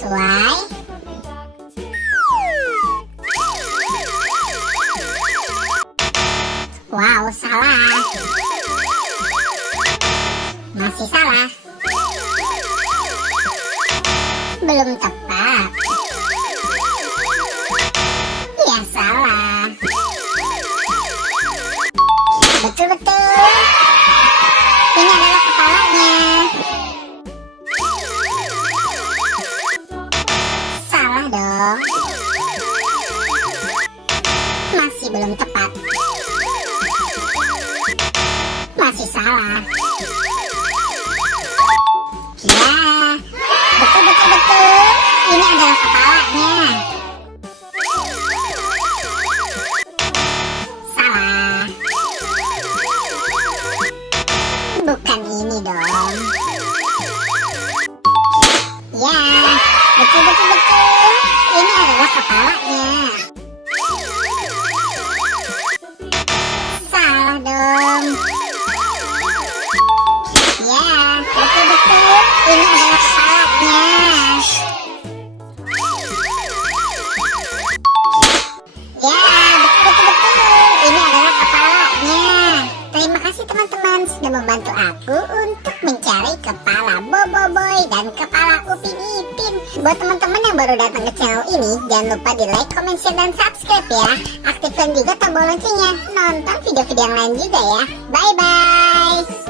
sesuai. Wow, salah. Masih salah. Belum tepat. Ya, salah. Betul-betul. Ini adalah kepalanya. Salah dong. Masih belum tepat. Masih salah. Ya, betul. Ini adalah kepalanya. Salah. Bukan ini dong. Ya, betul. Ini adalah kepalanya. Salah dong. Ya, betul. Ini adalah kepalanya. Ya, betul. Ini adalah kepalanya. Terima kasih teman-teman sudah membantu aku untuk mencari kepala Boboiboy dan kepala Upin Ipin. Buat teman-teman yang baru datang ke channel ini, jangan lupa di like, comment, share, dan subscribe ya. Aktifkan juga tombol loncengnya. Nonton video-video yang lain juga ya. Bye-bye.